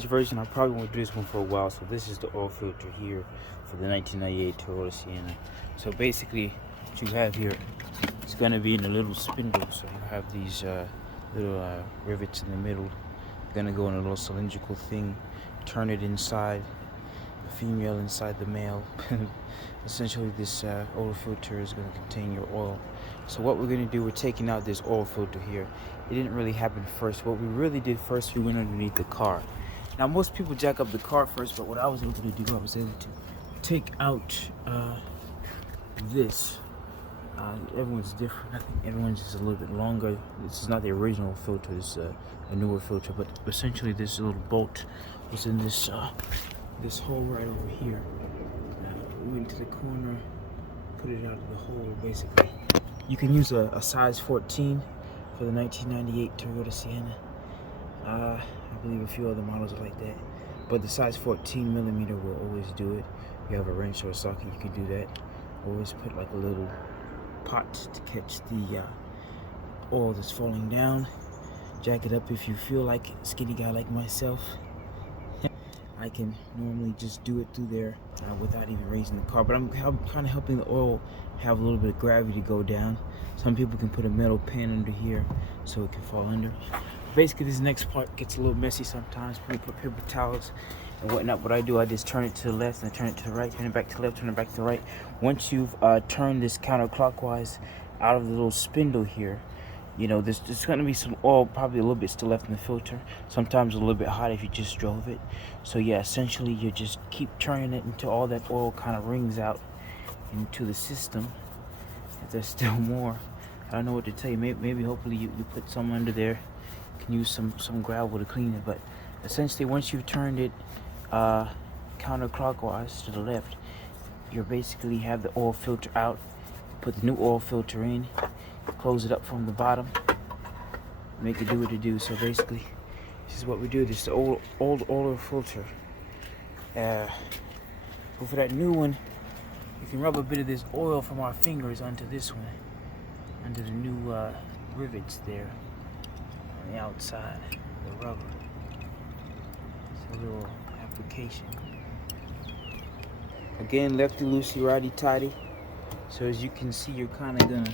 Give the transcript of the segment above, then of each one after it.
Version, I probably won't do this one for a while. So this is the oil filter here for the 1998 Toyota Sienna. So basically what you have here, it's going to be in a little spindle. So you have these little rivets in the middle. You're going to go in a little cylindrical thing, turn it inside the female, inside the male. Essentially this oil filter is going to contain your oil. So what we're going to do, we're taking out this oil filter here. It didn't really happen first. What we really did first, we went underneath the car. Now most people jack up the car first, but what I was able to do, I was able to take out this. Everyone's different. I think everyone's just a little bit longer. This is not the original filter. This is a newer filter, but essentially this little bolt was in this this hole right over here. We went to the corner, put it out of the hole. Basically, you can use a size 14 for the 1998 Toyota Sienna. I believe a few other models are like that, but the size 14 millimeter will always do it. If you have a wrench or a socket, you can do that. Always put like a little pot to catch the oil that's falling down. Jack it up if you feel like it. Skinny guy like myself, I can normally just do it through there without even raising the car, but I'm kind of helping the oil have a little bit of gravity go down. Some people can put a metal pan under here so it can fall under. Basically this next part gets a little messy sometimes. People put paper towels and whatnot. What I do, I just turn it to the left and I turn it to the right, turn it back to the left, turn it back to the right. Once you've turned this counterclockwise out of the little spindle here, you know, there's going to be some oil, probably a little bit still left in the filter. Sometimes a little bit hot if you just drove it. So yeah, essentially you just keep turning it until all that oil kind of wrings out into the system. If there's still more, I don't know what to tell you. Maybe hopefully you put some under there. You can use some gravel to clean it. But essentially once you've turned it counterclockwise to the left, you basically have the oil filter out. Put the new oil filter in, close it up from the bottom, make it do what it do. So basically this is what we do. This is the old oil filter. But for that new one, you can rub a bit of this oil from our fingers onto this one, under the new rivets there on the outside, the rubber. It's a little application. Again, lefty loosey, righty tighty. So as you can see, you're kind of gonna.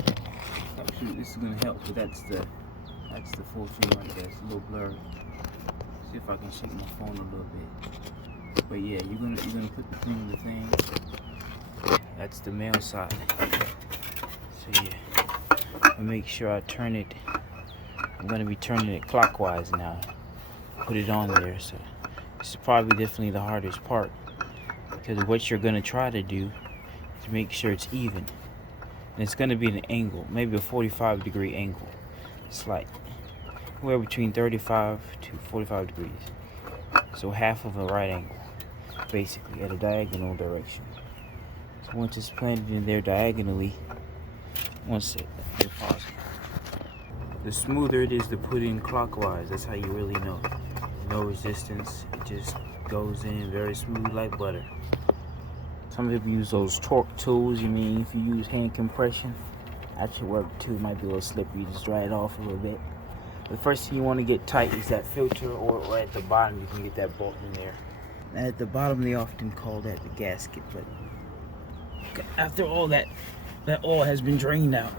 This is gonna help, but that's the full view right there. It's a little blurry. See if I can shake my phone a little bit. But yeah, you're gonna put the thing in the thing. That's the male side. So yeah, I make sure I turn it. I'm gonna be turning it clockwise now. Put it on there. So this is probably definitely the hardest part, because what you're gonna try to do to make sure it's even, and it's going to be an angle, maybe a 45-degree angle, slight, anywhere between 35 to 45 degrees, so half of a right angle, basically at a diagonal direction. So once it's planted in there diagonally, the smoother it is to put in clockwise. That's how you really know. No resistance, it just goes in very smooth like butter. Some people use those torque tools. You mean if you use hand compression, that should work too. It might be a little slippery. You just dry it off a little bit. The first thing you want to get tight is that filter, or at the bottom you can get that bolt in there. And at the bottom they often call that the gasket. But after all that oil has been drained out,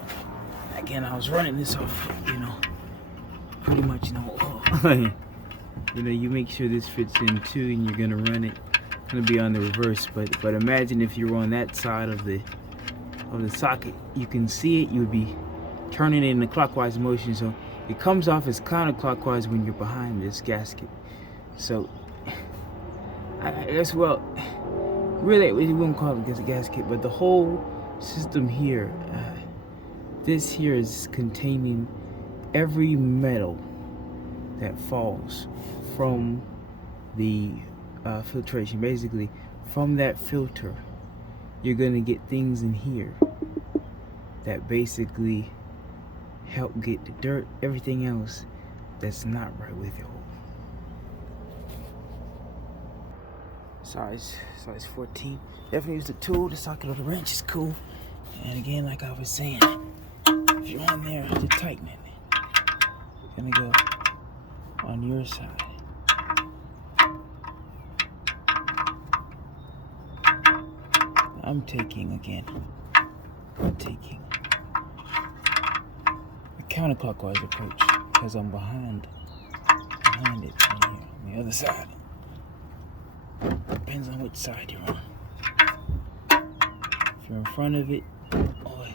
again I was running this off, pretty much oil. You make sure this fits in too, and you're gonna run it. Gonna be on the reverse, but imagine if you were on that side of the socket. You can see it. You would be turning it in a clockwise motion, so it comes off as counterclockwise when you're behind this gasket. So I guess, well, really we wouldn't call it a gasket, but the whole system here, this here is containing every metal that falls from the filtration. Basically, from that filter, you're gonna get things in here that basically help get the dirt, everything else that's not right with your hole. Size 14. Definitely use the tool. The socket or the wrench is cool. And again, like I was saying, if you're on there to tighten it, you're gonna go on your side. I'm taking again. I'm taking a counterclockwise approach because I'm behind it on the other side. Depends on which side you're on. If you're in front of it, oh,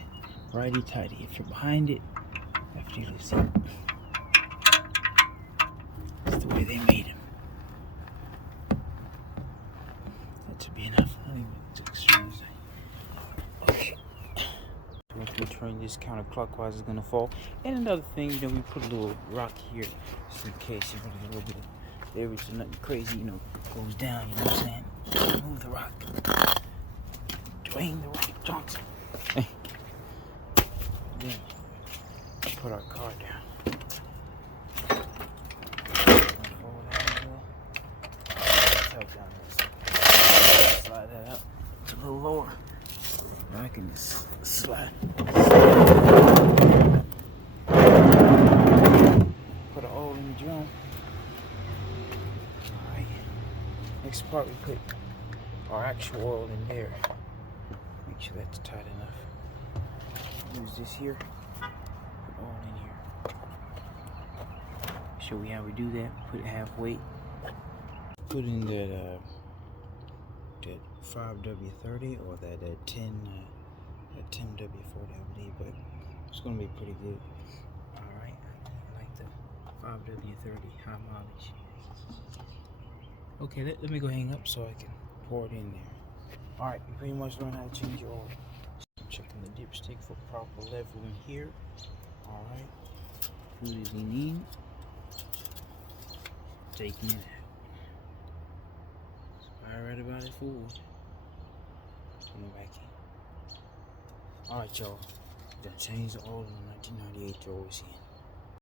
righty tighty. If you're behind it, lefty loosey. That's the way they made him. That should be enough. I think it's extreme. Okay. Once we turn this counterclockwise, it's gonna fall. And another thing, we put a little rock here just in case a little bit of there is nothing crazy, goes down. You know what I'm saying? Move the rock. Dwayne the Rock Johnson. Then put our car down. Slide that up. It's a little lower. I can just slide. Put an oil in the drum. Alright. Next part, we put our actual oil in there. Make sure that's tight enough. Use this here. Put oil in here. Show me how we do that. Put it halfway. Put in that 5W30 or that 10W40, I believe, but it's gonna be pretty good. All right, I like the 5W30 high mileage. Okay, let me go hang up so I can pour it in there. All right, you pretty much learn how to change your oil. I'm checking the dipstick for proper level in here. All right, food is lean. Taking it out. Right about it forward. Coming back in. Alright, y'all. Gonna change the oil in 1998 George Sienna.